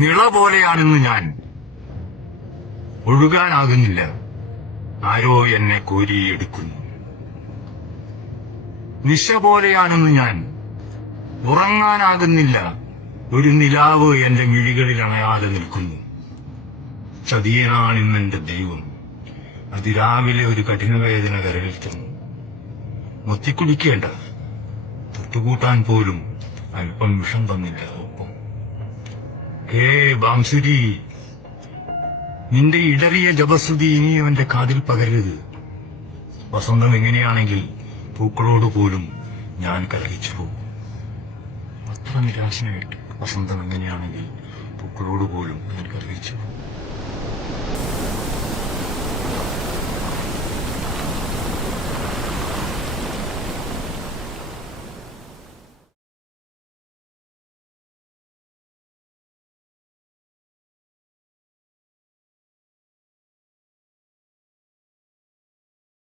നിള പോലെയാണെന്ന് ഞാൻ. ഒഴുകാനാകുന്നില്ല, ആരോ എന്നെ കോരിയെടുക്കുന്നു. നിശ പോലെയാണെന്ന് ഞാൻ. ഉറങ്ങാനാകുന്നില്ല, ഒരു നിലാവ് എന്റെ മിഴികളിൽ അണയാതെ നിൽക്കുന്നു. ചതിയനാണിന്നെന്റെ ദൈവം. അതിരാവിലെ ഒരു കഠിനവേദന കരളിൽ തന്നു. മൊത്തിക്കുടിക്കേണ്ട, തൊട്ടുകൂട്ടാൻ പോലും അല്പം വിഷം തന്നില്ല ഒപ്പം. ഹേ ബാംസുരി, നിന്റെ ഇടറിയ ജപസ്തുതി ഇനിയും എന്റെ കാതിൽ പകരരുത്. വസന്തം എങ്ങനെയാണെങ്കിൽ പൂക്കളോട് പോലും ഞാൻ കലഹിച്ചു പോകും. അത്ര നിരാശനായിട്ട് വസന്തം എങ്ങനെയാണെങ്കിൽ പൂക്കളോട് പോലും ഞാൻ കലഹിച്ചു പോകും.